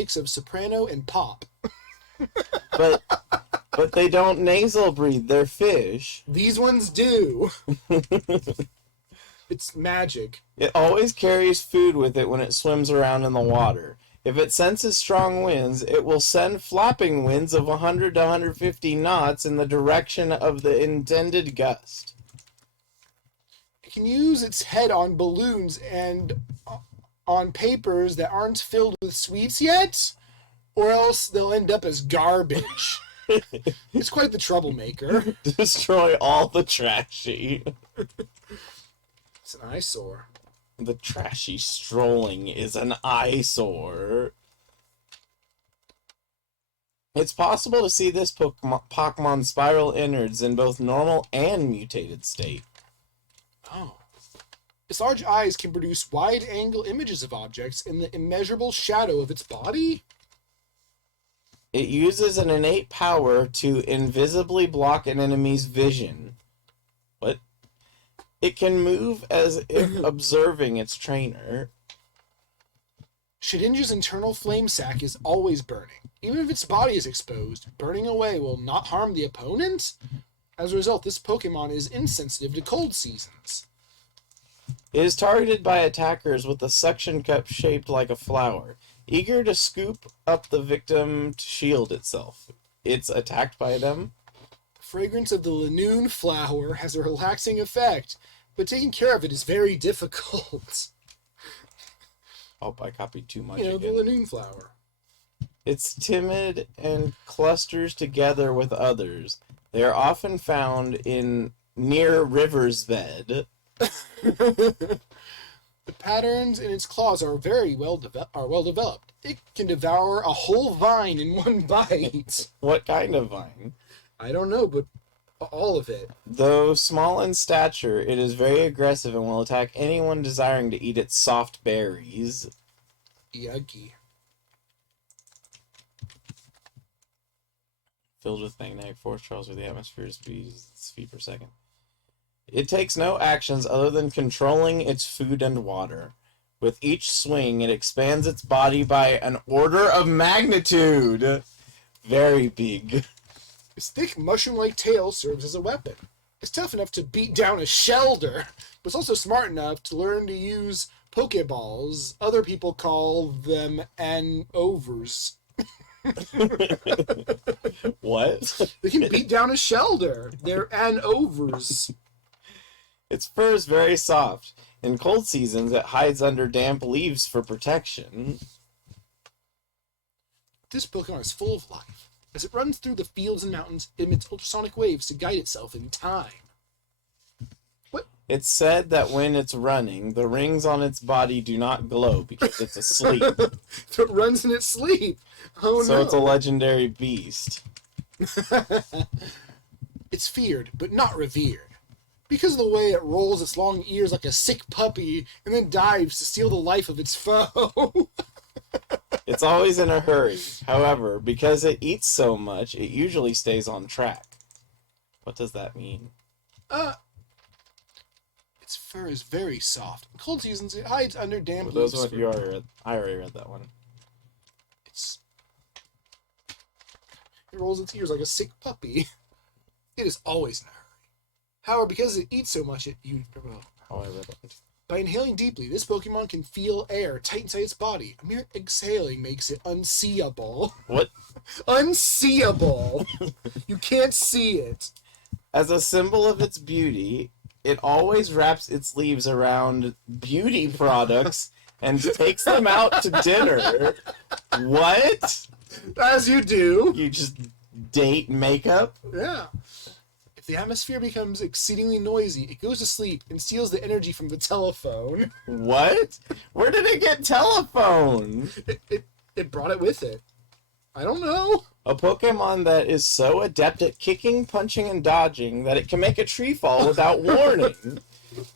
mix of soprano and pop. But they don't nasal breathe. They're fish. These ones do. It's magic. It always carries food with it when it swims around in the water. If it senses strong winds, it will send flapping winds of 100 to 150 knots in the direction of the intended gust. It can use its head on balloons and on papers that aren't filled with sweets yet, or else they'll end up as garbage. It's quite the troublemaker. Destroy all the trashy. It's an eyesore. The trashy strolling is an eyesore. It's possible to see this POKMON spiral innards in both normal and mutated state. Oh. Its large eyes can produce wide-angle images of objects in the immeasurable shadow of its body? It uses an innate power to invisibly block an enemy's vision. What? It can move as if observing its trainer. Shedinja's internal flame sac is always burning. Even if its body is exposed, burning away will not harm the opponent? As a result, this Pokemon is insensitive to cold seasons. It is targeted by attackers with a suction cup shaped like a flower, eager to scoop up the victim to shield itself. It's attacked by them. The fragrance of the Lanoon flower has a relaxing effect, but taking care of it is very difficult. Oh, I copied too much. The again. Lanoon flower. It's timid and clusters together with others. They are often found in near river's bed. The patterns in its claws are well developed. It can devour a whole vine in one bite. What kind of vine? I don't know, but all of it. Though small in stature, it is very aggressive and will attack anyone desiring to eat its soft berries. Yucky. Filled with magnetic force travels through the atmosphere at its feet per second. It takes no actions other than controlling its food and water. With each swing, it expands its body by an order of magnitude. Very big. Its thick mushroom-like tail serves as a weapon. It's tough enough to beat down a Shelder, but it's also smart enough to learn to use Pokeballs. Other people call them Anovers. What? They can beat down a Shelder. They're Anovers. Its fur is very soft. In cold seasons, it hides under damp leaves for protection. This Pokemon is full of life. As it runs through the fields and mountains, it emits ultrasonic waves to guide itself in time. What? It's said that when it's running, the rings on its body do not glow because it's asleep. So it runs in its sleep. Oh no. So it's a legendary beast. It's feared, but not revered. Because of the way it rolls its long ears like a sick puppy and then dives to steal the life of its foe. It's always in a hurry. However, because it eats so much, it usually stays on track. What does that mean? Its fur is very soft. In cold seasons, it hides under damp Well, leaves. those you already read. I already read that one. It rolls its ears like a sick puppy. It is always in a hurry. However, because it eats so much, Oh, I read that one too. By inhaling deeply, this Pokemon can feel air tight inside its body. A mere exhaling makes it unseeable. What? Unseeable! You can't see it. As a symbol of its beauty, it always wraps its leaves around beauty products and takes them out to dinner. What? As you do. You just date makeup? Yeah. If the atmosphere becomes exceedingly noisy, it goes to sleep and steals the energy from the telephone. What? Where did it get telephone? It brought it with it. I don't know. A Pokemon that is so adept at kicking, punching, and dodging that it can make a tree fall without warning.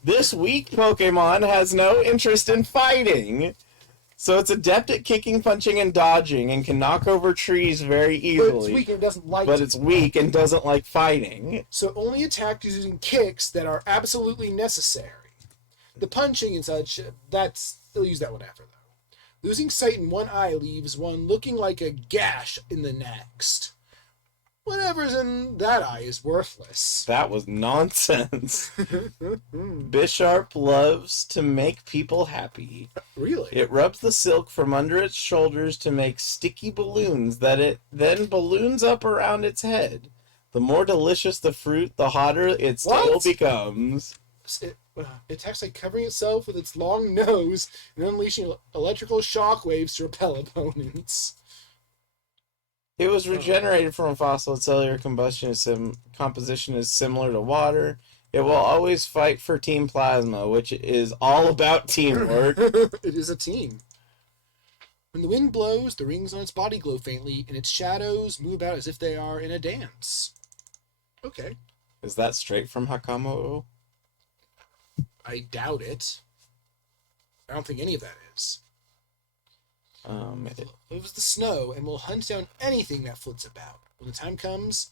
This weak Pokemon has no interest in fighting. So it's adept at kicking, punching, and dodging and can knock over trees very easily. But it's weak and doesn't like But it's weak and doesn't like fighting. So it only attacks using kicks that are absolutely necessary. The punching and such, they'll use that one after, though. Losing sight in one eye leaves one looking like a gash in the next. Whatever's in that eye is worthless. That was nonsense. Bisharp loves to make people happy. Really? It rubs the silk from under its shoulders to make sticky balloons that it then balloons up around its head. The more delicious the fruit, the hotter its tail becomes. It attacks by covering itself with its long nose and unleashing electrical shockwaves to repel opponents. It was regenerated from a fossil. Its cellular composition is similar to water. It will always fight for Team Plasma, which is all about teamwork. It is a team. When the wind blows, the rings on its body glow faintly, and its shadows move about as if they are in a dance. Okay. Is that straight from Hakamo? I doubt it. I don't think any of that is. It lives the snow and will hunt down anything that flits about. When the time comes,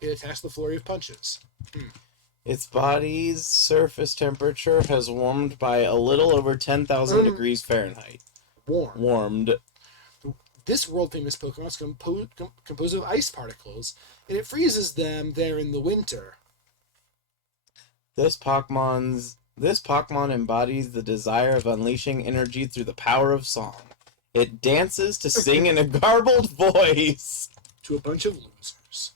it attacks the flurry of punches. Its body's surface temperature has warmed by a little over 10,000 degrees Fahrenheit. Warmed. This world-famous Pokemon is composed of ice particles, and it freezes them there in the winter. This Pokemon embodies the desire of unleashing energy through the power of song. It dances to sing in a garbled voice. To a bunch of losers.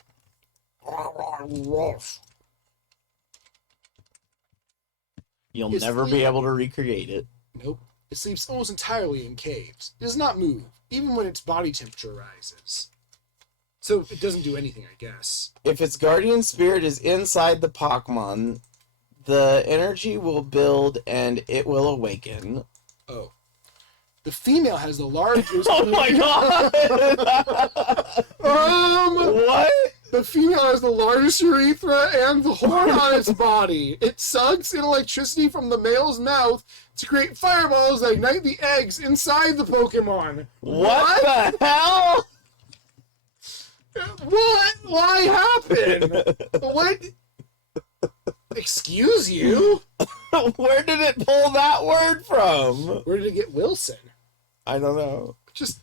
You'll never be able to recreate it. Nope. It sleeps almost entirely in caves. It does not move, even when its body temperature rises. So it doesn't do anything, I guess. If its guardian spirit is inside the Pokemon, the energy will build and it will awaken. Oh. The female has the largest... Oh my god! What? The female has the largest urethra and the horn on its body. It sucks in electricity from the male's mouth to create fireballs that ignite the eggs inside the Pokemon. What the hell? What? Why happen? What? Excuse you? Where did it pull that word from? Where did it get Wilson? I don't know. Just...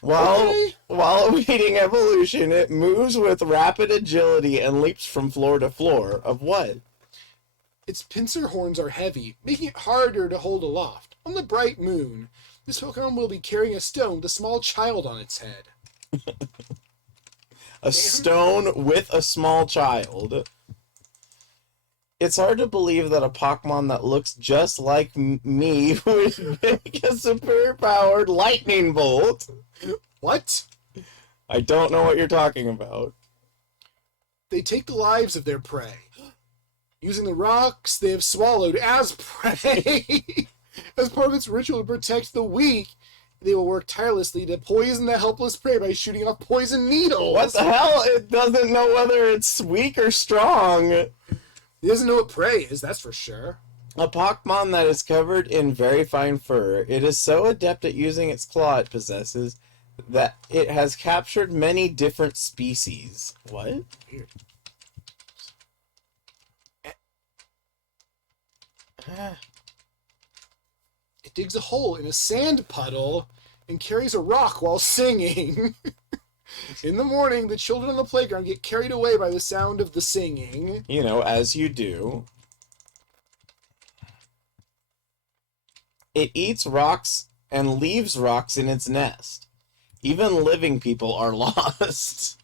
While awaiting evolution, it moves with rapid agility and leaps from floor to floor. Of what? Its pincer horns are heavy, making it harder to hold aloft. On the bright moon, this Pokemon will be carrying a stone with a small child on its head. A stone with a small child. It's hard to believe that a Pokemon that looks just like me would make a super-powered lightning bolt. What? I don't know what you're talking about. They take the lives of their prey, using the rocks they have swallowed as prey. As part of its ritual to protect the weak, they will work tirelessly to poison the helpless prey by shooting off poison needles. What the hell? It doesn't know whether it's weak or strong. It doesn't know what prey is, that's for sure. A Pokemon that is covered in very fine fur. It is so adept at using its claw it possesses that it has captured many different species. What? Weird. It digs a hole in a sand puddle and carries a rock while singing. In the morning, the children on the playground get carried away by the sound of the singing. You know, as you do. It eats rocks and leaves rocks in its nest. Even living people are lost.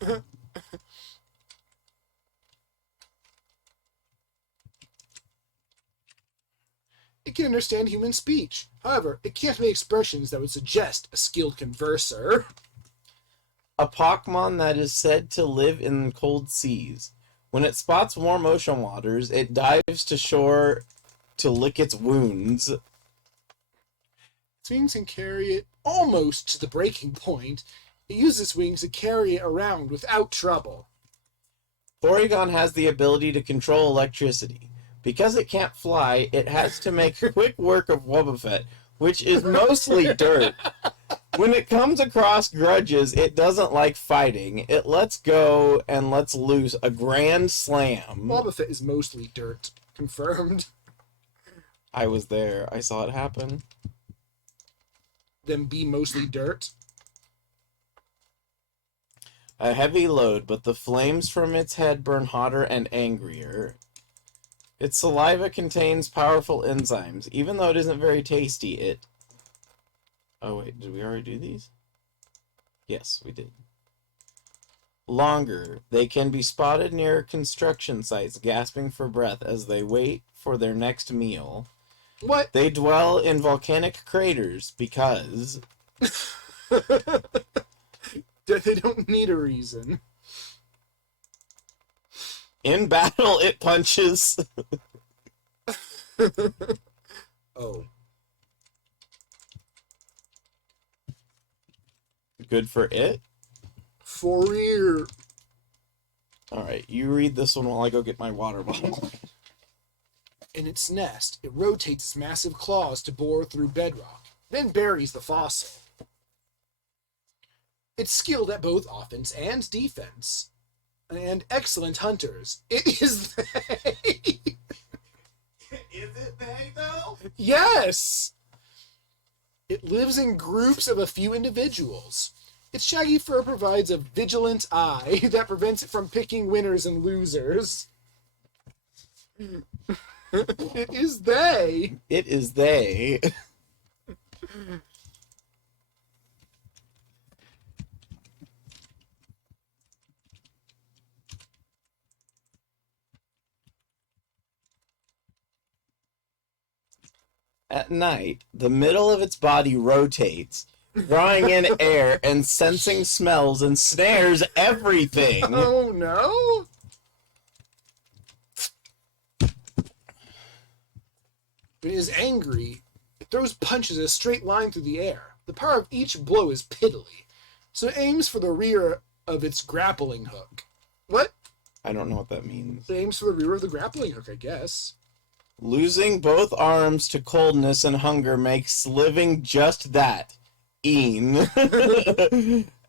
It can understand human speech. However, it can't make expressions that would suggest a skilled converser. A Pokemon that is said to live in cold seas. When it spots warm ocean waters, it dives to shore to lick its wounds. Its wings can carry it almost to the breaking point. It uses its wings to carry it around without trouble. Porygon has the ability to control electricity. Because it can't fly, it has to make quick work of Wobbuffet, which is mostly dirt. When it comes across grudges, it doesn't like fighting. It lets go and lets loose a grand slam. Wobbuffet is mostly dirt. Confirmed. I was there. I saw it happen. them be mostly dirt? A heavy load, but the flames from its head burn hotter and angrier. Its saliva contains powerful enzymes. Even though it isn't very tasty, it... Oh, wait, did we already do these? Yes, we did. Longer. They can be spotted near construction sites, gasping for breath as they wait for their next meal. What? They dwell in volcanic craters because... They don't need a reason. In battle, it punches. Oh. Good for it? For real. Alright, you read this one while I go get my water bottle. In its nest, it rotates its massive claws to bore through bedrock, then buries the fossil. It's skilled at both offense and defense, and excellent hunters. It is they. Is it they, though? Yes! It lives in groups of a few individuals. Its shaggy fur provides a vigilant eye that prevents it from picking winners and losers. It is they. It is they. At night, the middle of its body rotates, drawing in air and sensing smells and snares everything. Oh no! When it is angry, it throws punches in a straight line through the air. The power of each blow is piddly, so it aims for the rear of its grappling hook. What? I don't know what that means. It aims for the rear of the grappling hook, I guess. Losing both arms to coldness and hunger makes living just that.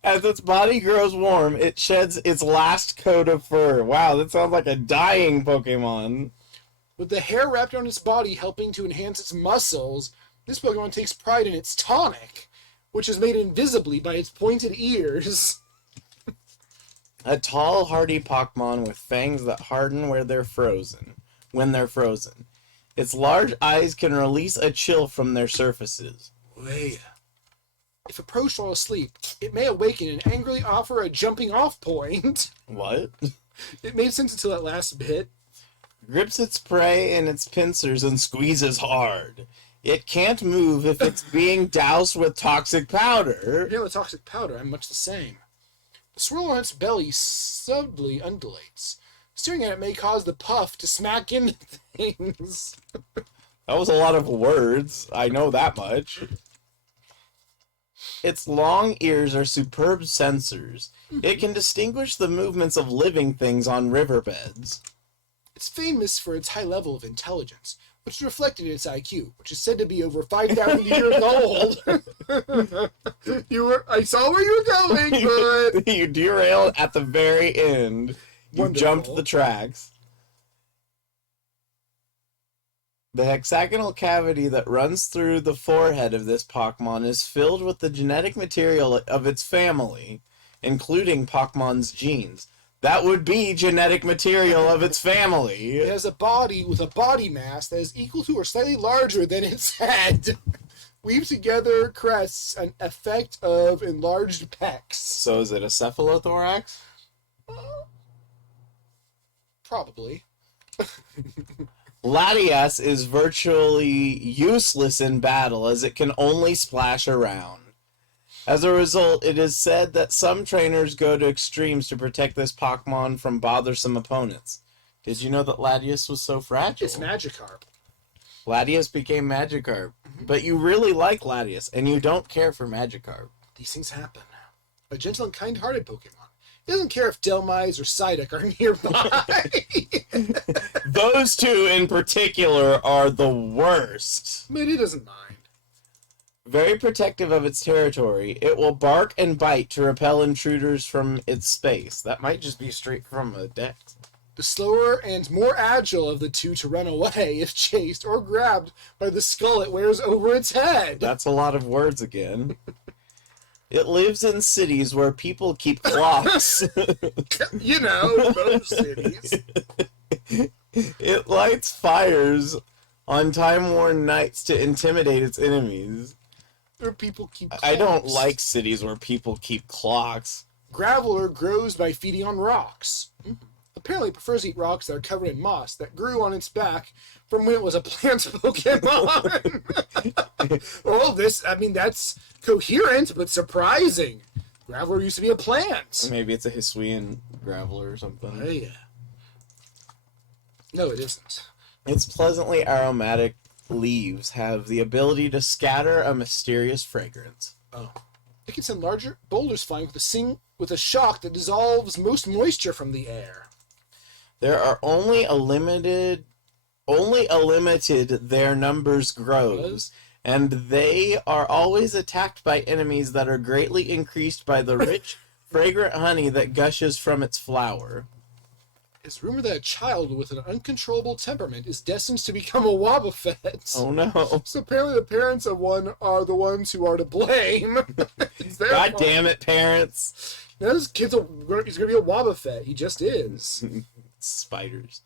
As its body grows warm, it sheds its last coat of fur. Wow, that sounds like a dying Pokemon. With the hair wrapped around its body helping to enhance its muscles, this Pokemon takes pride in its tonic, which is made invisibly by its pointed ears. A tall, hardy Pokemon with fangs that harden when they're frozen. Its large eyes can release a chill from their surfaces. Wait. If approached while asleep, it may awaken and angrily offer a jumping off point. What? It made sense until that last bit. Grips its prey in its pincers and squeezes hard. It can't move if it's being doused with toxic powder. Yeah, with toxic powder, I'm much the same. The swirl on its belly subtly undulates. Staring at it may cause the puff to smack into things. That was a lot of words. I know that much. Its long ears are superb sensors. It can distinguish the movements of living things on riverbeds. It's famous for its high level of intelligence, which is reflected in its IQ, which is said to be over 5,000 years old. I saw where you were going, but... You derailed at the very end. You Wonderful. jumped the tracks. The hexagonal cavity that runs through the forehead of this Pokemon is filled with the genetic material of its family, including Pokmon's genes. That would be genetic material of its family. It has a body with a body mass that is equal to or slightly larger than its head. Weave together crests an effect of enlarged pecs. So is it a cephalothorax? Probably. Latias is virtually useless in battle as it can only splash around. As a result, it is said that some trainers go to extremes to protect this Pokemon from bothersome opponents. Did you know that Latias was so fragile? It's Magikarp. Latias became Magikarp. But you really like Latias, and you don't care for Magikarp. These things happen. A gentle and kind-hearted Pokemon. It doesn't care if Delmise or Psyduck are nearby. Those two in particular are the worst. But it doesn't mind. Very protective of its territory, it will bark and bite to repel intruders from its space. That might just be straight from a deck. the slower and more agile of the two to run away if chased or grabbed by the skull it wears over its head. That's a lot of words again. It lives in cities where people keep clocks. You know, those cities. It lights fires on time-worn nights to intimidate its enemies. Where people keep clocks. I don't like cities where people keep clocks. Graveler grows by feeding on rocks. Apparently it prefers to eat rocks that are covered in moss that grew on its back from when it was a plant Pokemon. Oh, that's coherent but surprising. Graveler used to be a plant. Maybe it's a Hisuian Graveler or something. Oh, yeah. No, it isn't. Its pleasantly aromatic leaves have the ability to scatter a mysterious fragrance. Oh. It can send larger boulders flying with a shock that dissolves most moisture from the air. There are only a limited their numbers grows, and they are always attacked by enemies that are greatly increased by the rich, fragrant honey that gushes from its flower. It's rumored that a child with an uncontrollable temperament is destined to become a Wobbuffet. Oh no. So apparently the parents of one are the ones who are to blame. God damn it, parents. Now this kid's he's going to be a Wobbuffet. He just is. Spiders.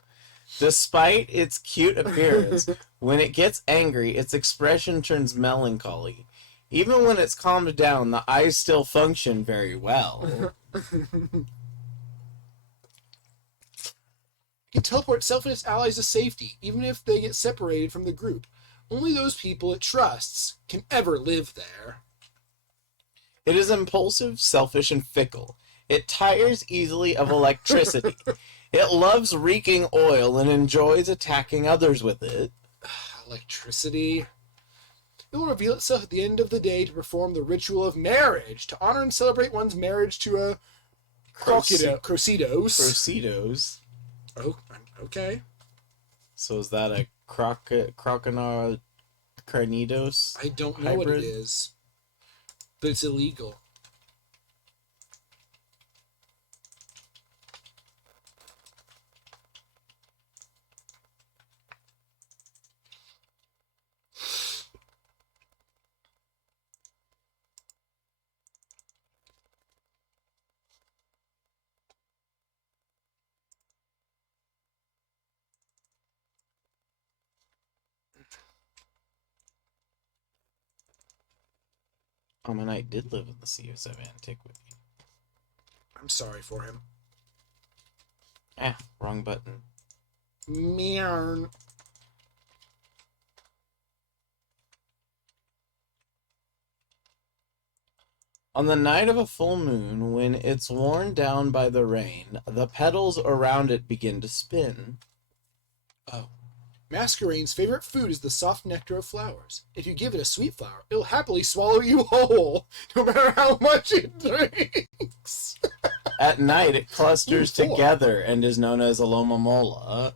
Despite its cute appearance, when it gets angry, its expression turns melancholy. Even when it's calmed down, the eyes still function very well. It can teleport itself and its allies to safety, even if they get separated from the group. Only those people it trusts can ever live there. It is impulsive, selfish, and fickle. It tires easily of electricity. It loves reeking oil and enjoys attacking others with it. Electricity. It will reveal itself at the end of the day to perform the ritual of marriage, to honor and celebrate one's marriage to a Crocidos. Crocidos. Oh, okay. So is that a Croconaw Carnidos? I don't know what it is, but it's illegal. Ammonite did live in the Sea of Antiquity. I'm sorry for him. Wrong button. Meow. On the night of a full moon, when it's worn down by the rain, the petals around it begin to spin. Oh. Masquerade's favorite food is the soft nectar of flowers. If you give it a sweet flower, it'll happily swallow you whole, no matter how much it drinks. At night, it clusters together and is known as a lomamola.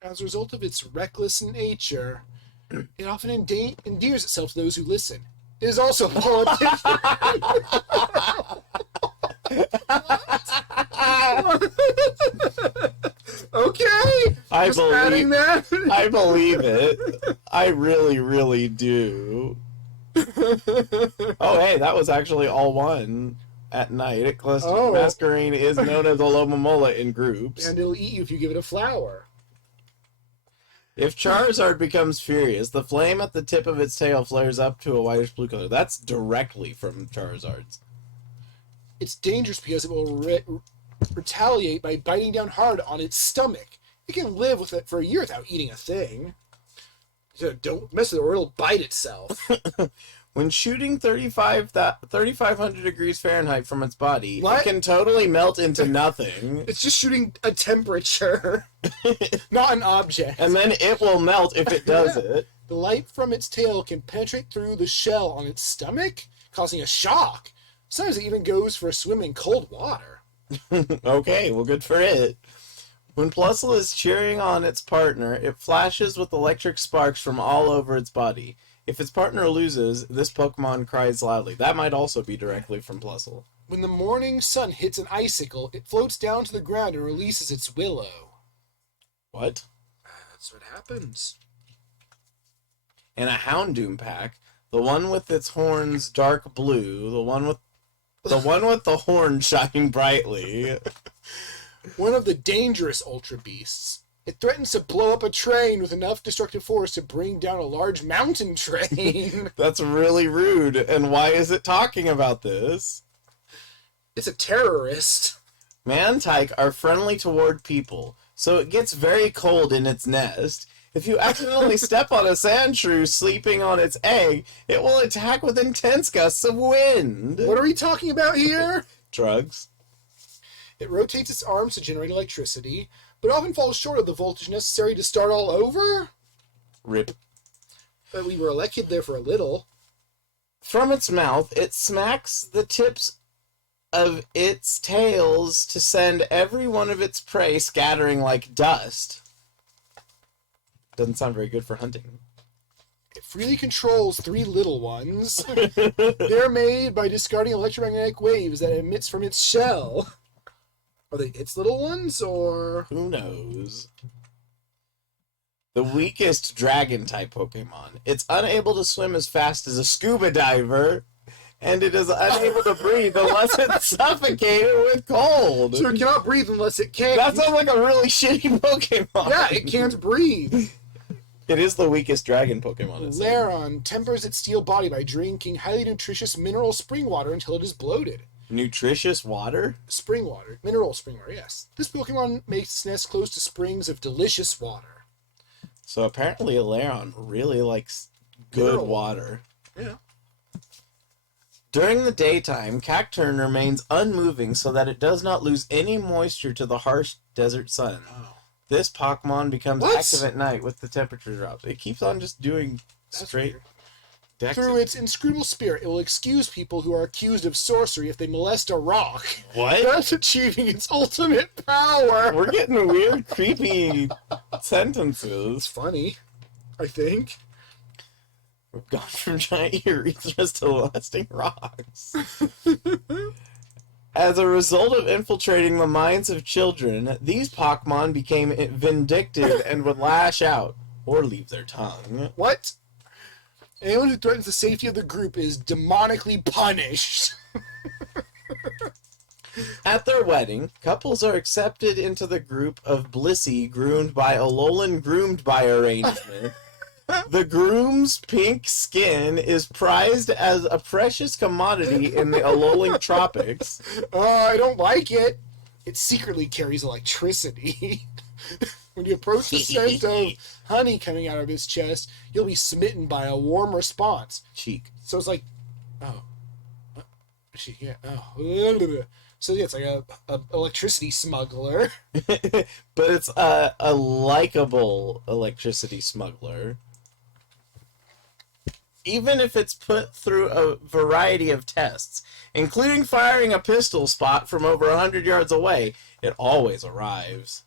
As a result of its reckless nature, it often endears itself to those who listen. It is also a politician. Okay. I believe it. I really, really do. Oh, hey, that was actually all one. At night, it clusters. Oh. Masquerade is known as a lomamola in groups. And it'll eat you if you give it a flower. If Charizard becomes furious, the flame at the tip of its tail flares up to a whitish blue color. That's directly from Charizard's. It's dangerous because it will retaliate by biting down hard on its stomach. It can live with it for a year without eating a thing. So don't mess with it or it'll bite itself. When shooting 3,500 degrees Fahrenheit from its body, What? it can totally melt into nothing. It's just shooting a temperature, not an object. And then it will melt if it does it. The light from its tail can penetrate through the shell on its stomach, causing a shock. Sometimes it even goes for a swim in cold water. Okay, well, good for it. When Plusle is cheering on its partner, it flashes with electric sparks from all over its body. If its partner loses, this Pokemon cries loudly. That might also be directly from Plusle. When the morning sun hits an icicle, it floats down to the ground and releases its willow. What? That's what happens. In a Houndoom pack, the one with its horns dark blue, the one with the horn shining brightly. One of the dangerous Ultra Beasts. It threatens to blow up a train with enough destructive force to bring down a large mountain train. That's really rude. And why is it talking about this? It's a terrorist. Mantike are friendly toward people, so it gets very cold in its nest. If you accidentally step on a sandshrew sleeping on its egg, it will attack with intense gusts of wind. What are we talking about here? Drugs. It rotates its arms to generate electricity, but often falls short of the voltage necessary to start all over. Rip. But we were elected there for a little. From its mouth, it smacks the tips of its tails to send every one of its prey scattering like dust. Doesn't sound very good for hunting. It freely controls 3 little ones. They're made by discarding electromagnetic waves that it emits from its shell. Are they its little ones, or...? Who knows? The weakest dragon-type Pokemon. It's unable to swim as fast as a scuba diver, and it is unable to breathe unless it's suffocated with cold. So it cannot breathe unless it can. That sounds like a really shitty Pokemon. Yeah, it can't breathe. It is the weakest dragon Pokemon. Lairon tempers its steel body by drinking highly nutritious mineral spring water until it is bloated. Nutritious water? Spring water. Mineral spring water, yes. This Pokemon makes its nest close to springs of delicious water. So apparently a Lairon really likes good Mineral water. Yeah. During the daytime, Cacturn remains unmoving so that it does not lose any moisture to the harsh desert sun. Oh. This Pokemon becomes What? active at night with the temperature drops. It keeps on just doing That's straight weird. dex. Through its inscrutable spirit, it will excuse people who are accused of sorcery if they molest a rock. What? Thus achieving its ultimate power. We're getting weird, creepy It's sentences. funny, I think. We've gone from giant urethras to molesting rocks. As a result of infiltrating the minds of children, these Pokemon became vindictive and would lash out or leave their tongue. What? Anyone who threatens the safety of the group is demonically punished. At their wedding, couples are accepted into the group of Blissey groomed by Alolan groomed by arrangement. The groom's pink skin is prized as a precious commodity in the Alolan tropics. I don't like it. It secretly carries electricity. When you approach the scent of honey coming out of his chest, you'll be smitten by a warm response. Cheek. So it's like, So yeah, it's like a electricity smuggler. But it's a likable electricity smuggler. Even if it's put through a variety of tests, including firing a pistol spot from over 100 yards away, it always arrives.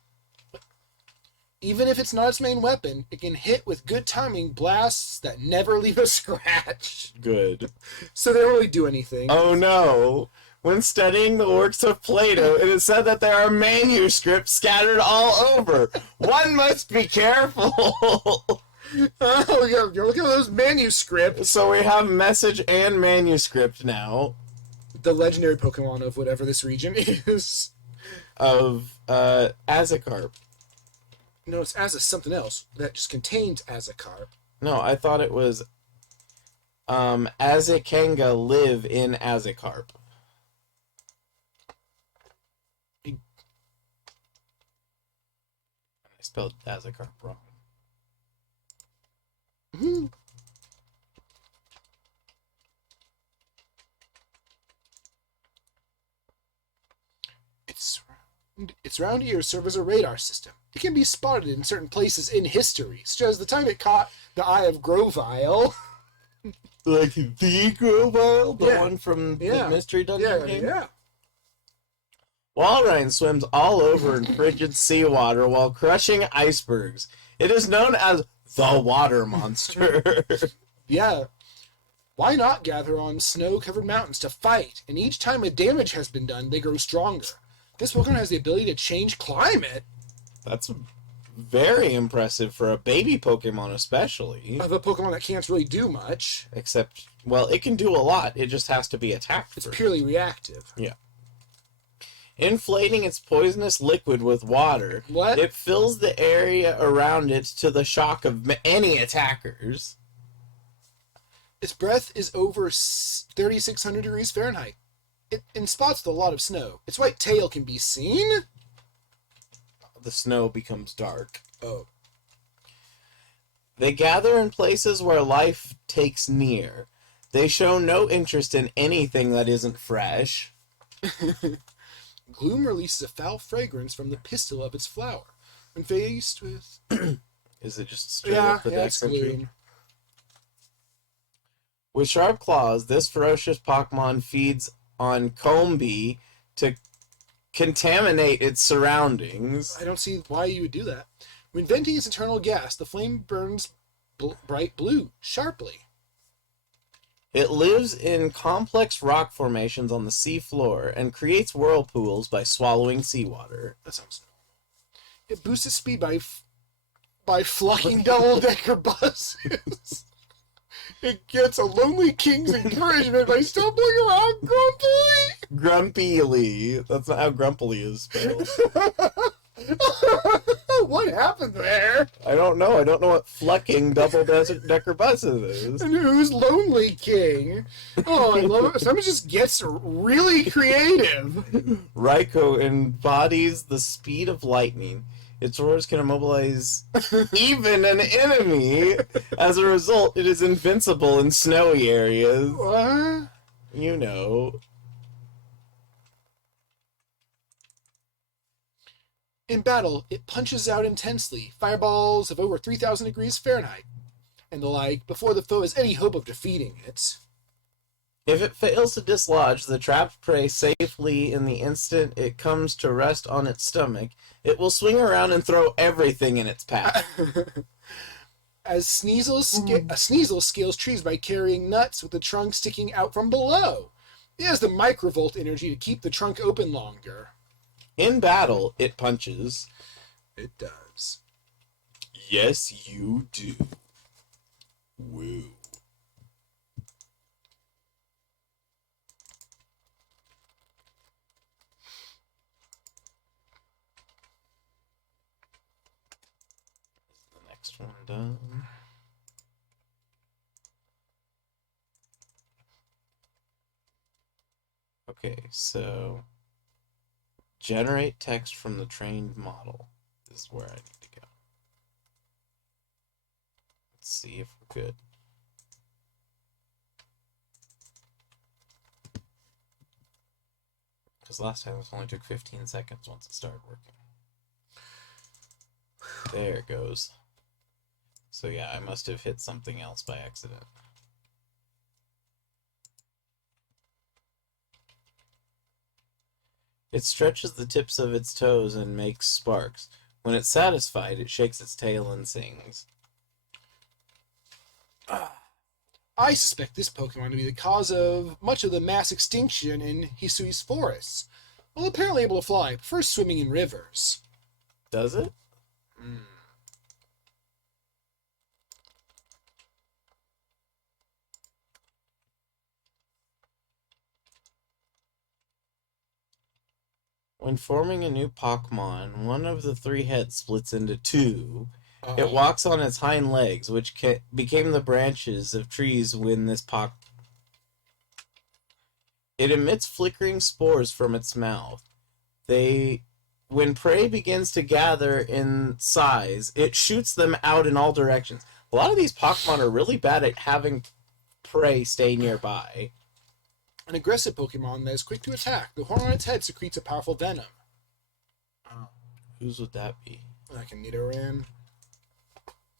Even if it's not its main weapon, it can hit with good timing blasts that never leave a scratch. Good. So they don't really do anything. Oh no! When studying the works of Plato, it is said that there are manuscripts scattered all over. One must be careful. Oh, yeah, you're looking at those manuscripts. So we have message and manuscript now The legendary Pokemon of whatever this region is. of Azacarp. No, it's something else that just contains Azacarp. No, I thought it was Azakanga live in Azacarp. I spelled Azacarp wrong. Mm-hmm. Its round ears serve as a radar system. It can be spotted in certain places in history, such as the time it caught the eye of Grovyle. Like the Grovyle? The Yeah. one from Yeah. the Mystery Dungeon game? Yeah. Walrein swims all over in frigid seawater while crushing icebergs. It is known as the water monster. Yeah. Why not gather on snow-covered mountains to fight? And each time a damage has been done, they grow stronger. This Pokemon has the ability to change climate. That's very impressive for a baby Pokemon, especially. Of a Pokemon that can't really do much. Except, well, it can do a lot. It just has to be attacked It's first. purely reactive. Yeah. Inflating its poisonous liquid with water, What? it fills the area around it to the shock of any attackers. Its breath is over 3,600 degrees Fahrenheit. In spots with a lot of snow. Its white tail can be seen. The snow becomes dark. Oh. They gather in places where life takes near. They show no interest in anything that isn't fresh. Gloom releases a foul fragrance from the pistil of its flower. When faced with... Is it just straight up the it's Dex entry? Gloom. With sharp claws, this ferocious Pokemon feeds on Combi to contaminate its surroundings. I don't see why you would do that. When venting its internal gas, the flame burns bright blue, sharply. It lives in complex rock formations on the sea floor and creates whirlpools by swallowing seawater. That sounds normal. It boosts its speed by flocking double-decker buses. It gets a lonely king's encouragement by stumbling around grumpily. Grumpily. That's not how grumpily is spelled. What happened there? I don't know. I don't know what flucking double-decker buses is. And who's lonely king? Oh, I love it. Someone just gets really creative. Raikou embodies the speed of lightning. Its roars can immobilize even an enemy. As a result, it is invincible in snowy areas. What? You know. In battle, it punches out intensely, fireballs of over 3,000 degrees Fahrenheit, and the like, before the foe has any hope of defeating it. If it fails to dislodge the trapped prey safely in the instant it comes to rest on its stomach, it will swing around and throw everything in its path. As Sneasel scales trees by carrying nuts with the trunk sticking out from below. It has the microvolt energy to keep the trunk open longer. In battle, it punches. It does. Yes, you do. Woo. Next one done. Okay, so generate text from the trained model is where I need to go. Let's see if we're good. Because last time it only took 15 seconds once it started working. There it goes. So yeah, I must have hit something else by accident. It stretches the tips of its toes and makes sparks. When it's satisfied, it shakes its tail and sings. I suspect this Pokemon to be the cause of much of the mass extinction in Hisui's forests. Well, apparently able to fly, prefers swimming in rivers. Does it? When forming a new POKMON, one of the three heads splits into two. It walks on its hind legs, which became the branches of trees when this It emits flickering spores from its mouth. When prey begins to gather in size, it shoots them out in all directions. A lot of these Pokemon are really bad at having prey stay nearby. An aggressive Pokemon that is quick to attack. The horn on its head secretes a powerful venom. Whose would that be? Like a Nidoran.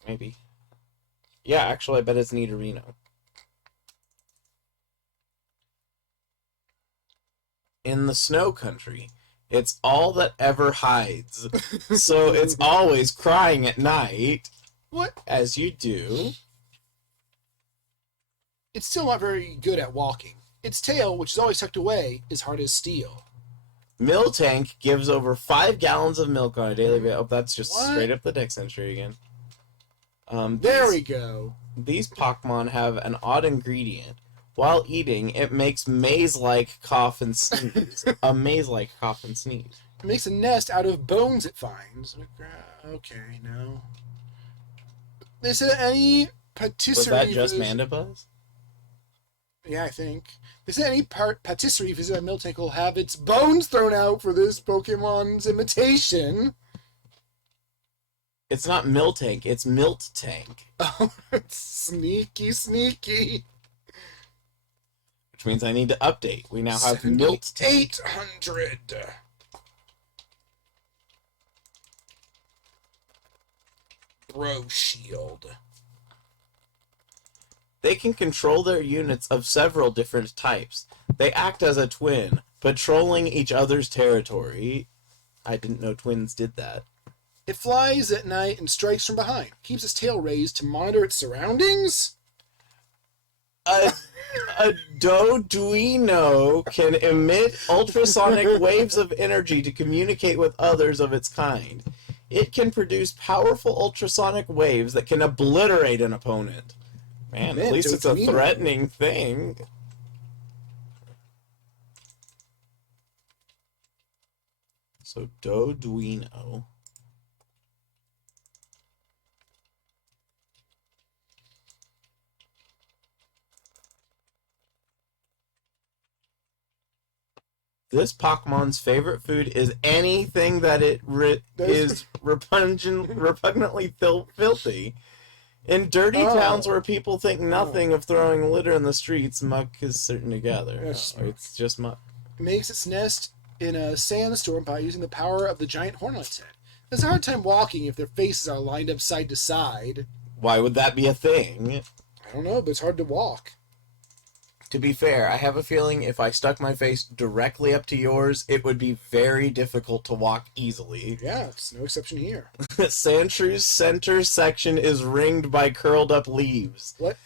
Maybe. Yeah, actually, I bet it's Nidorino. In the snow country, it's all that ever hides. So it's always crying at night. What? As you do. it's still not very good at walking. Its tail, which is always tucked away, is hard as steel. Miltank gives over 5 gallons of milk on a daily basis. Oh, that's just What? straight up the Dex entry again. There we go. These POKMON have an odd ingredient. While eating, it makes maze-like cough and sneeze. A maze-like cough and sneeze. It makes a nest out of bones it finds. Okay, no. They said any patisserie... Was that just Mandibuzz? Yeah, I think. They said any patisserie visited by Miltank will have its bones thrown out for this Pokemon's imitation. It's not Miltank, it's Milt Tank. Oh, it's sneaky, sneaky. Which means I need to update. We now have Milt Tank. 800. Bro Shield. They can control their units of several different types. They act as a twin, patrolling each other's territory. I didn't know twins did that. It flies at night and strikes from behind. Keeps its tail raised to monitor its surroundings. A Doduino can emit ultrasonic waves of energy to communicate with others of its kind. It can produce powerful ultrasonic waves that can obliterate an opponent. Man, at least it's a threatening thing. So, Doduino. This Pokemon's favorite food is anything that it is repugnantly filthy. In dirty towns where people think nothing of throwing litter in the streets, muck is certain to gather. It's just muck. It makes its nest in a sandstorm by using the power of the giant horn on its head. There's a hard time walking if their faces are lined up side to side. Why would that be a thing? I don't know, but it's hard to walk. To be fair, I have a feeling if I stuck my face directly up to yours, it would be very difficult to walk easily. Yeah, it's no exception here. Sandshrews' center section is ringed by curled up leaves. What?